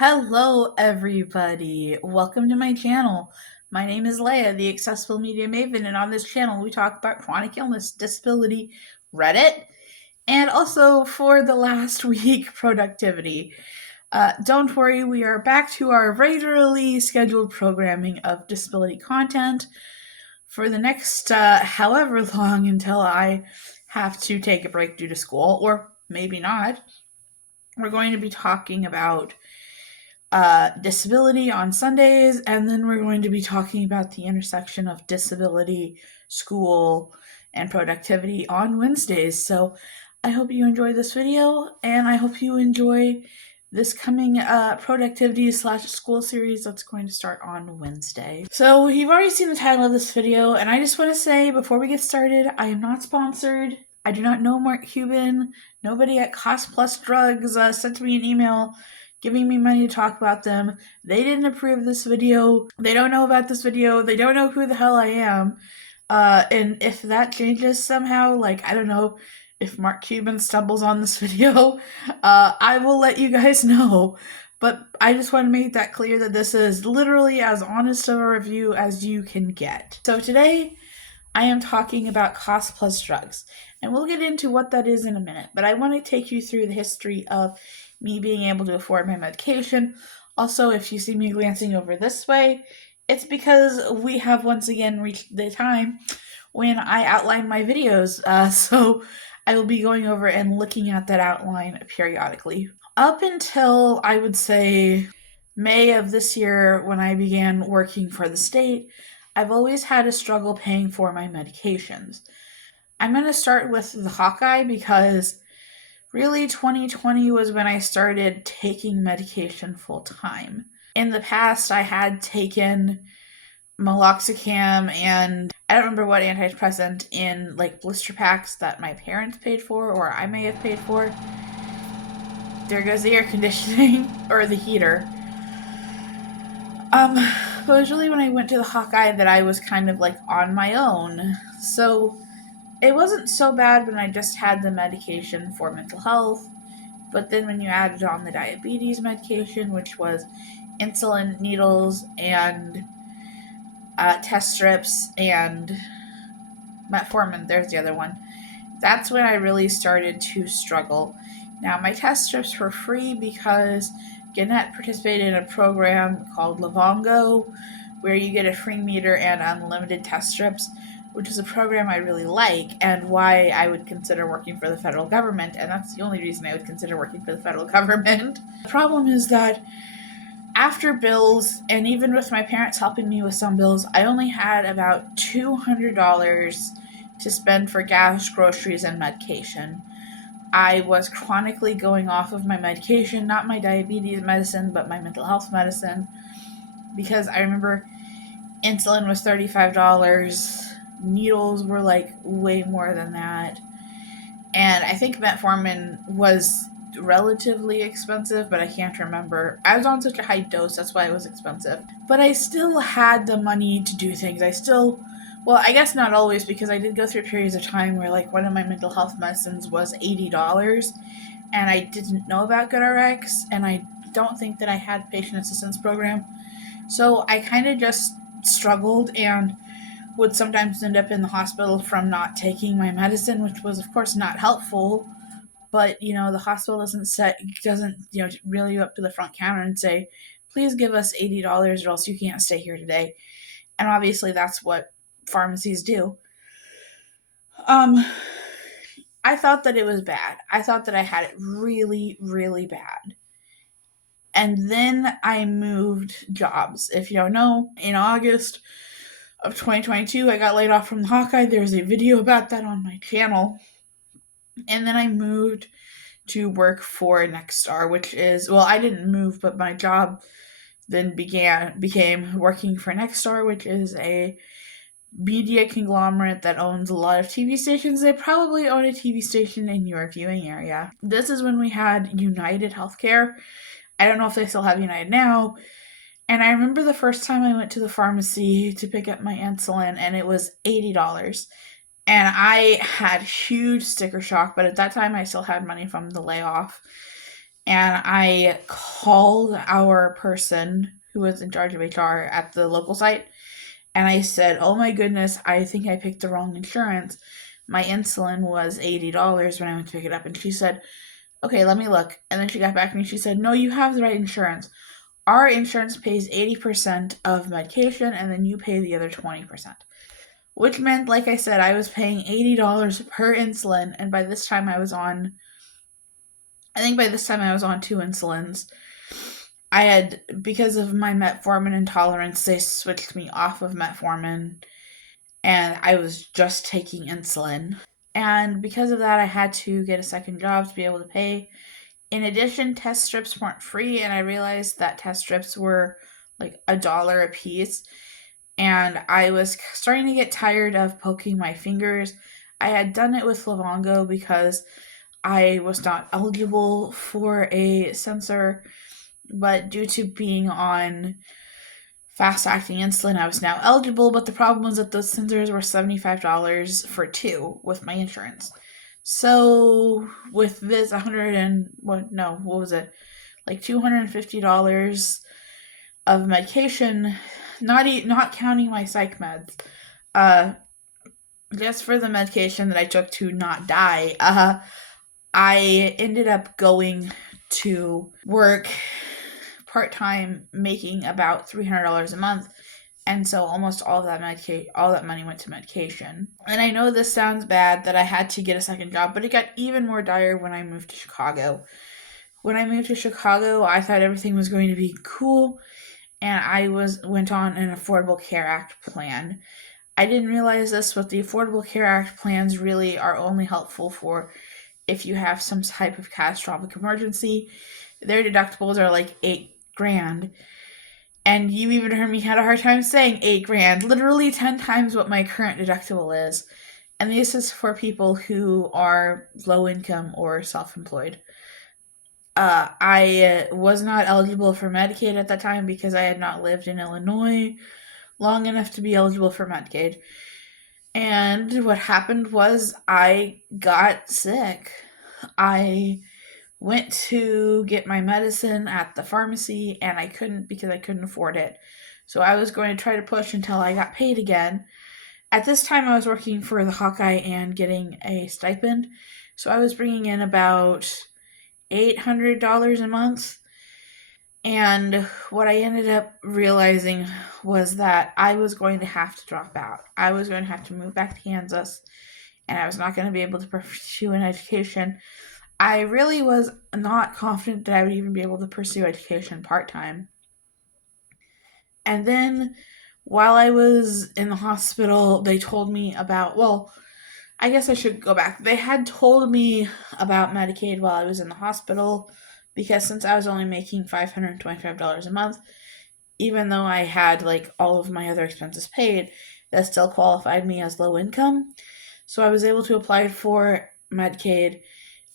Hello, everybody. Welcome to my channel. My name is Laigha, the Accessible Media Maven, and on this channel we talk about chronic illness, disability, Reddit, and also for the last week, productivity. Don't worry, we are back to our regularly scheduled programming of disability content for the next however long until I have to take a break due to school, or maybe not. We're going to be talking about disability on Sundays, and then we're going to be talking about the intersection of disability, school, and productivity on Wednesdays. So I hope you enjoy this video, and I hope you enjoy this coming productivity slash school series that's going to start on Wednesday. So you've already seen the title of this video, and I just want to say before we get started, I am not sponsored. I do not know Mark Cuban. Nobody at Cost Plus Drugs sent me an email giving me money to talk about them. They didn't approve this video. They don't know about this video. They don't know who the hell I am. And if that changes somehow, I don't know, if Mark Cuban stumbles on this video, I will let you guys know. But I just want to make that clear that this is literally as honest of a review as you can get. So today, I am talking about Cost Plus Drugs, and we'll get into what that is in a minute, but I want to take you through the history of me being able to afford my medication. Also, if you see me glancing over this way, it's because we have once again reached the time when I outline my videos, so I will be going over and looking at that outline periodically. Up until, I would say, May of this year, when I began working for the state, I've always had a struggle paying for my medications. I'm going to start with the Hawkeye because really 2020 was when I started taking medication full time. In the past, I had taken meloxicam and I don't remember what antidepressant in blister packs that my parents paid for or I may have paid for. There goes the air conditioning or the heater. But it was really when I went to the Hawkeye that I was kind of on my own. So it wasn't so bad when I just had the medication for mental health, but then when you added on the diabetes medication, which was insulin needles and test strips and metformin, there's the other one, that's when I really started to struggle. Now, my test strips were free because Gannett participated in a program called Livongo, where you get a free meter and unlimited test strips, which is a program I really like and why I would consider working for the federal government, and that's the only reason I would consider working for the federal government. The problem is that after bills, and even with my parents helping me with some bills, I only had about $200 to spend for gas, groceries, and medication. I was chronically going off of my medication, not my diabetes medicine, but my mental health medicine, because I remember insulin was $35, needles were way more than that, and I think metformin was relatively expensive, but I can't remember. I was on such a high dose, that's why it was expensive. But I still had the money to do things. Well, I guess not always, because I did go through periods of time where one of my mental health medicines was $80, and I didn't know about GoodRx, and I don't think that I had patient assistance program. So I kind of just struggled and would sometimes end up in the hospital from not taking my medicine, which was of course not helpful. But the hospital doesn't reel you up to the front counter and say, please give us $80 or else you can't stay here today. And obviously that's what pharmacies do. I thought that it was bad. I thought that I had it really, really bad. And then I moved jobs. If you don't know, in August of 2022, I got laid off from the Hawkeye. There's a video about that on my channel. And then I moved to work for Nexstar, which is, well, I didn't move, but my job then became working for Nexstar, which is a media conglomerate that owns a lot of TV stations. They probably own a TV station in your viewing area. This is when we had United Healthcare. I don't know if they still have United now. And I remember the first time I went to the pharmacy to pick up my insulin, and it was $80. And I had huge sticker shock, but at that time I still had money from the layoff. and I called our person who was in charge of HR at the local site, and I said, "Oh my goodness, I think I picked the wrong insurance. My insulin was $80 when I went to pick it up." And she said, "Okay, let me look." And then she got back to me. She said, "No, you have the right insurance. Our insurance pays 80% of medication, and then you pay the other 20%." Which meant, like I said, I was paying $80 per insulin. And by this time, I think by this time I was on two insulins. I had, because of my metformin intolerance, they switched me off of metformin, and I was just taking insulin. And because of that, I had to get a second job to be able to pay. In addition, test strips weren't free, and I realized that test strips were like $1 a piece. And I was starting to get tired of poking my fingers. I had done it with Livongo because I was not eligible for a sensor, but due to being on fast acting insulin, I was now eligible. But the problem was that those sensors were $75 for two with my insurance. So with this 100 and what was it? Like $250 of medication, not counting my psych meds. Uh just for the medication that I took to not die. I ended up going to work part time, making about $300 a month, and so almost all that money went to medication. And I know this sounds bad that I had to get a second job, but it got even more dire when I moved to Chicago. When I moved to Chicago, I thought everything was going to be cool, and went on an Affordable Care Act plan. I didn't realize this, but the Affordable Care Act plans really are only helpful for if you have some type of catastrophic emergency. Their deductibles are like $8,000. And you even heard me had a hard time saying $8,000, literally 10 times what my current deductible is. And this is for people who are low income or self employed. I was not eligible for Medicaid at that time because I had not lived in Illinois long enough to be eligible for Medicaid. And what happened was I got sick. I went to get my medicine at the pharmacy and I couldn't because I couldn't afford it. So I was going to try to push until I got paid again. At this time, I was working for the Hawkeye and getting a stipend. So I was bringing in about $800 a month. And what I ended up realizing was that I was going to have to drop out. I was going to have to move back to Kansas, and I was not going to be able to pursue an education. I really was not confident that I would even be able to pursue education part time. And then while I was in the hospital, they told me about, well, I guess I should go back. They had told me about Medicaid while I was in the hospital because since I was only making $525 a month, even though I had like all of my other expenses paid, that still qualified me as low income. So I was able to apply for Medicaid.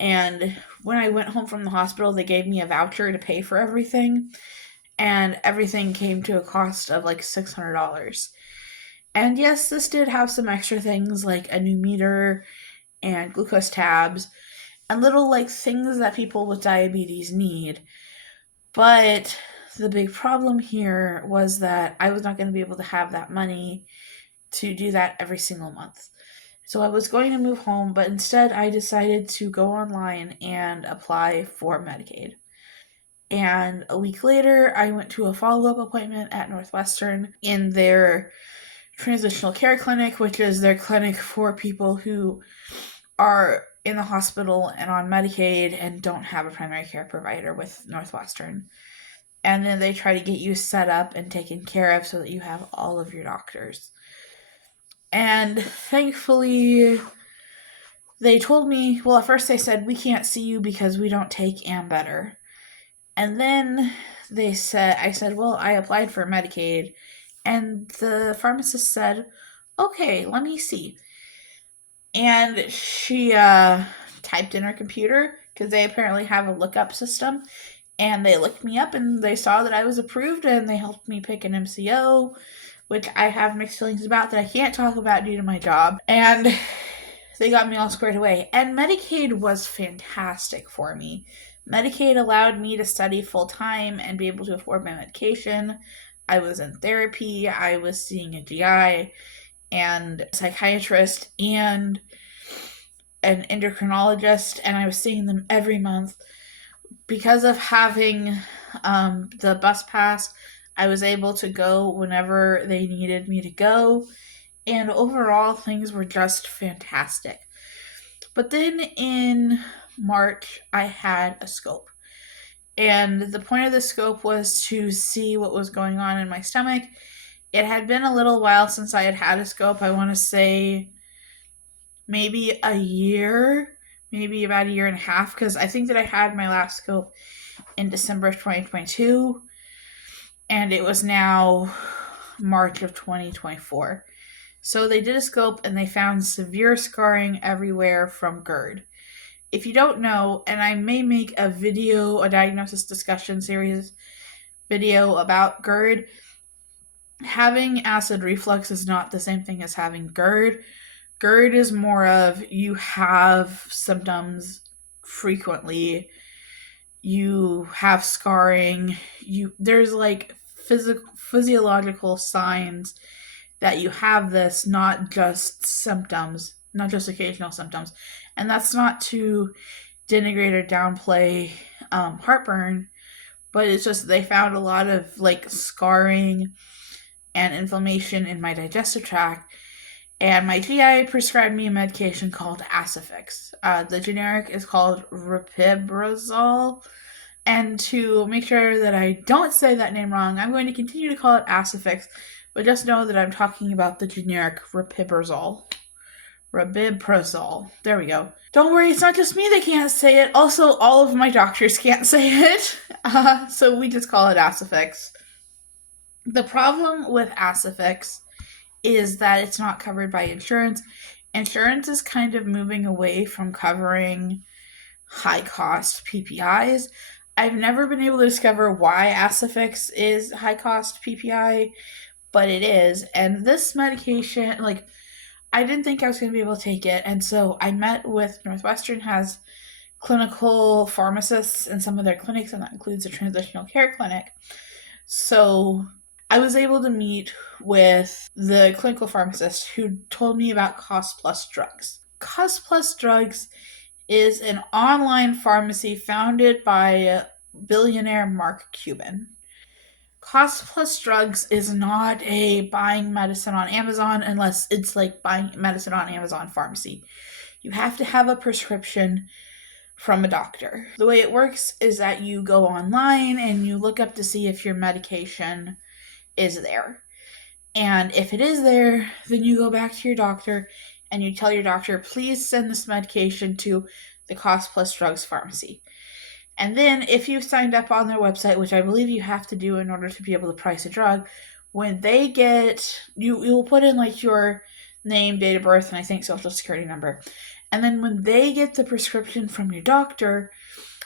And when I went home from the hospital, they gave me a voucher to pay for everything. And everything came to a cost of like $600. And yes, this did have some extra things like a new meter and glucose tabs and little like things that people with diabetes need. But the big problem here was that I was not going to be able to have that money to do that every single month. So I was going to move home, but instead I decided to go online and apply for Medicaid. And a week later, I went to a follow up appointment at Northwestern in their transitional care clinic, which is their clinic for people who are in the hospital and on Medicaid and don't have a primary care provider with Northwestern. And then they try to get you set up and taken care of so that you have all of your doctors. And thankfully, they told me, well, at first they said, we can't see you because we don't take Ambetter. And then I said, well, I applied for Medicaid. And the pharmacist said, okay, let me see. And she typed in her computer because they apparently have a lookup system. And they looked me up and they saw that I was approved and they helped me pick an MCO, which I have mixed feelings about that I can't talk about due to my job. And they got me all squared away. And Medicaid was fantastic for me. Medicaid allowed me to study full time and be able to afford my medication. I was in therapy, I was seeing a GI and a psychiatrist and an endocrinologist, and I was seeing them every month. Because of having the bus pass, I was able to go whenever they needed me to go, and overall, things were just fantastic. But then in March, I had a scope. And the point of the scope was to see what was going on in my stomach. It had been a little while since I had had a scope. I want to say maybe a year, maybe about a year and a half, because I think that I had my last scope in December of 2022, and it was now March of 2024. So they did a scope and they found severe scarring everywhere from GERD. If you don't know, and I may make a video, a diagnosis discussion series video about GERD, having acid reflux is not the same thing as having GERD. GERD is more of you have symptoms frequently, you have scarring, there's like physiological signs that you have this, not just symptoms, not just occasional symptoms. And that's not to denigrate or downplay heartburn, but it's just they found a lot of like scarring and inflammation in my digestive tract. And my GI prescribed me a medication called Acifix. The generic is called Rapibrazole. And to make sure that I don't say that name wrong, I'm going to continue to call it Acifix, but just know that I'm talking about the generic Rapibrazole. Rabibrazole. There we go. Don't worry, it's not just me that can't say it. Also, all of my doctors can't say it. So we just call it Acifix. The problem with Acifix is that it's not covered by insurance. Insurance is kind of moving away from covering high cost PPIs. I've never been able to discover why Acifix is high cost PPI, but it is. And this medication, like, I didn't think I was going to be able to take it. And so I met with Northwestern has clinical pharmacists in some of their clinics, and that includes a transitional care clinic. So I was able to meet with the clinical pharmacist who told me about Cost Plus Drugs. Cost Plus Drugs is an online pharmacy founded by billionaire Mark Cuban. Cost Plus Drugs is not a buying medicine on Amazon unless it's like buying medicine on Amazon Pharmacy. You have to have a prescription from a doctor. The way it works is that you go online and you look up to see if your medication is there. And if it is there, then you go back to your doctor and you tell your doctor, please send this medication to the Cost Plus Drugs pharmacy. And then if you signed up on their website, which I believe you have to do in order to be able to price a drug, when they get, you'll put in like your name, date of birth, and I think social security number. And then when they get the prescription from your doctor,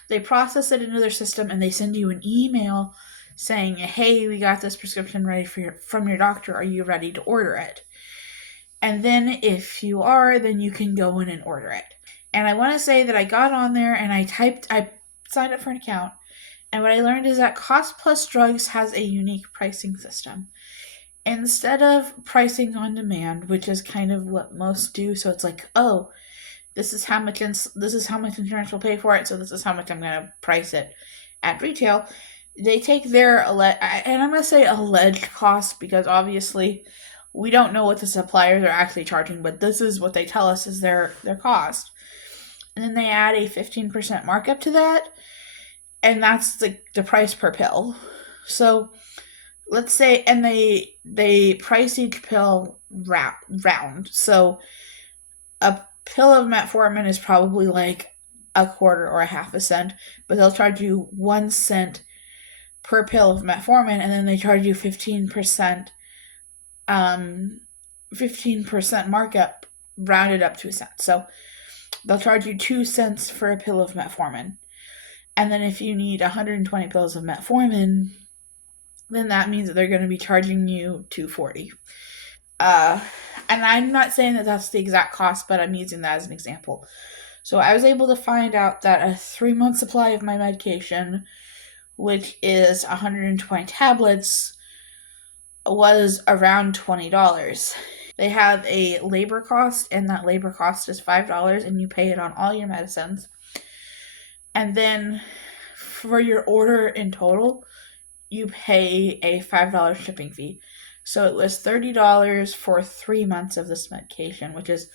they process it into their system and they send you an email saying, hey, we got this prescription ready from your doctor. Are you ready to order it? And then if you are, then you can go in and order it. And I want to say that I got on there and I signed up for an account. And what I learned is that Cost Plus Drugs has a unique pricing system. Instead of pricing on demand, which is kind of what most do, so it's like, oh, this is how much insurance will pay for it, so this is how much I'm going to price it at retail. They take their and I'm going to say alleged cost, because obviously we don't know what the suppliers are actually charging, but this is what they tell us is their cost. And then they add a 15% markup to that, and that's the price per pill. So let's say, and they price each pill round. So a pill of metformin is probably like a quarter or a half a cent, but they'll charge you 1 cent per pill of metformin, and then they charge you 15% markup rounded up to a cent. So they'll charge you 2 cents for a pill of metformin. And then if you need 120 pills of metformin, then that means that they're going to be charging you $2.40. And I'm not saying that that's the exact cost, but I'm using that as an example. So I was able to find out that a 3-month supply of my medication, which is 120 tablets, was around $20. They have a labor cost, and that labor cost is $5, and you pay it on all your medicines. And then for your order in total, you pay a $5 shipping fee. So it was $30 for 3 months of this medication, which is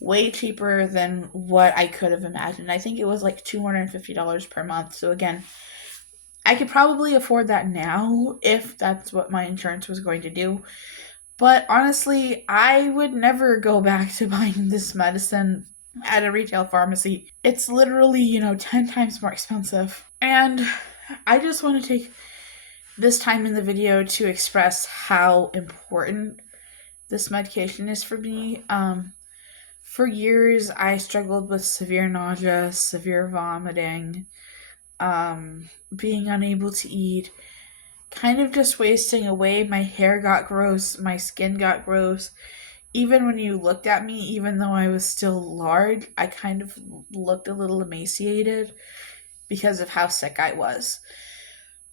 way cheaper than what I could have imagined. I think it was like $250 per month. So again, I could probably afford that now if that's what my insurance was going to do. But honestly, I would never go back to buying this medicine at a retail pharmacy. It's literally, 10 times more expensive. And I just want to take this time in the video to express how important this medication is for me. For years, I struggled with severe nausea, severe vomiting, being unable to eat, kind of just wasting away. My hair got gross, my skin got gross. Even when you looked at me, even though I was still large, I kind of looked a little emaciated because of how sick I was.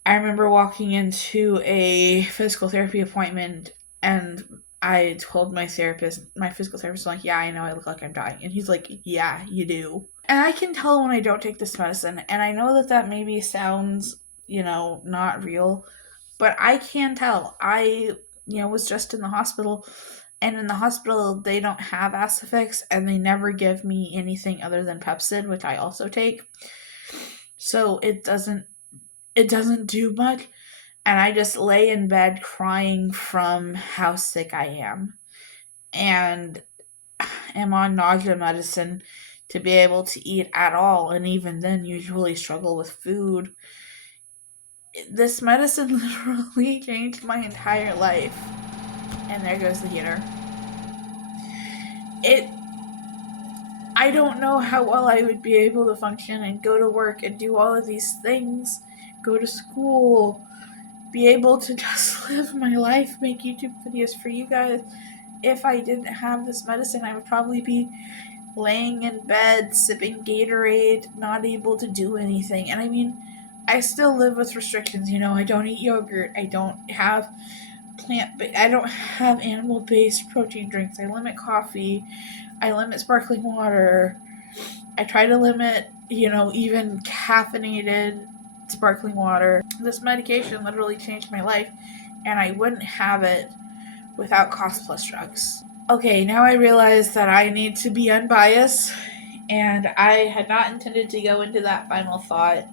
I remember walking into a physical therapy appointment and I told my physical therapist, like, yeah, I know I look like I'm dying. And he's like, yeah, you do. And I can tell when I don't take this medicine. And I know that maybe sounds, not real, but I can tell. I, was just in the hospital. And in the hospital, they don't have Acifix, and they never give me anything other than Pepsid, which I also take. So it doesn't do much, and I just lay in bed crying from how sick I am, and am on nausea medicine to be able to eat at all, and even then usually struggle with food. This medicine literally changed my entire life. And there goes the heater. I don't know how well I would be able to function and go to work and do all of these things, go to school, be able to just live my life, make YouTube videos for you guys. If I didn't have this medicine, I would probably be laying in bed, sipping Gatorade, not able to do anything. And I mean, I still live with restrictions. I don't eat yogurt. I don't have I don't have animal-based protein drinks. I limit coffee. I limit sparkling water. I try to limit, even caffeinated sparkling water. This medication literally changed my life, and I wouldn't have it without cost plus drugs. Okay, now I realize that I need to be unbiased, and I had not intended to go into that final thought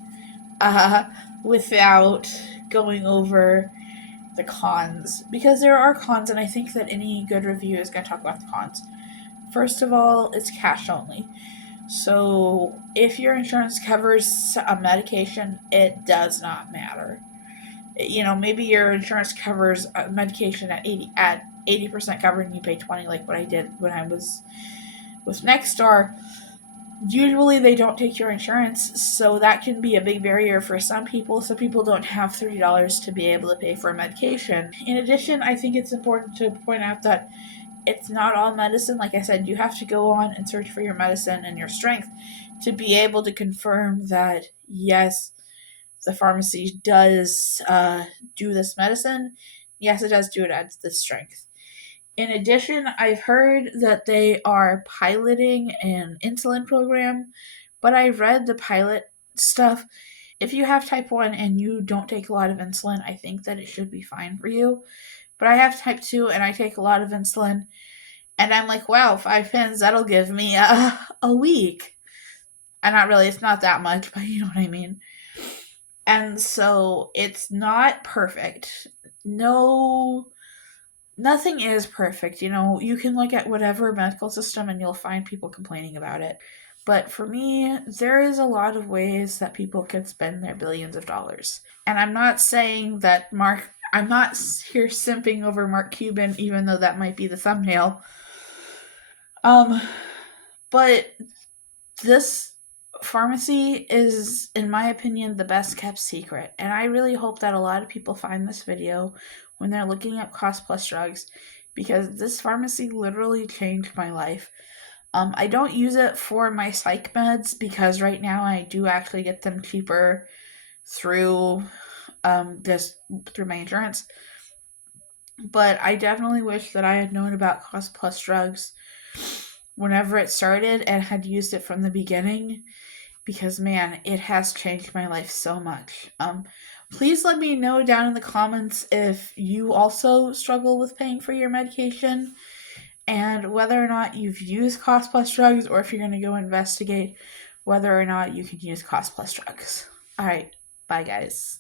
uh, without going over the cons, because there are cons, and I think that any good review is going to talk about the cons. First of all, it's cash only. So if your insurance covers a medication, it does not matter. Maybe your insurance covers a medication at 80% covered, and you pay 20, like what I did when I was with Nexstar. Usually they don't take your insurance, so that can be a big barrier for some people. Some people don't have $30 to be able to pay for a medication. In addition, I think it's important to point out that it's not all medicine. Like I said, you have to go on and search for your medicine and your strength to be able to confirm that, yes, the pharmacy does do this medicine. Yes, it does do it at this strength. In addition, I've heard that they are piloting an insulin program, but I read the pilot stuff. If you have type 1 and you don't take a lot of insulin, I think that it should be fine for you. But I have type 2 and I take a lot of insulin, and I'm like, wow, 5 pens, that'll give me a week. And not really, it's not that much, but you know what I mean. And so it's not perfect. No, nothing is perfect. You can look at whatever medical system and you'll find people complaining about it. But for me, there is a lot of ways that people can spend their billions of dollars. And I'm not saying that I'm not here simping over Mark Cuban, even though that might be the thumbnail. But this pharmacy is, in my opinion, the best kept secret. And I really hope that a lot of people find this video when they're looking up cost plus drugs, because this pharmacy literally changed my life. I don't use it for my psych meds because right now I do actually get them cheaper through just through my insurance. But I definitely wish that I had known about cost plus drugs whenever it started and had used it from the beginning because man, it has changed my life so much. Please let me know down in the comments if you also struggle with paying for your medication and whether or not you've used cost plus drugs or if you're going to go investigate whether or not you can use cost plus drugs. All right, bye guys.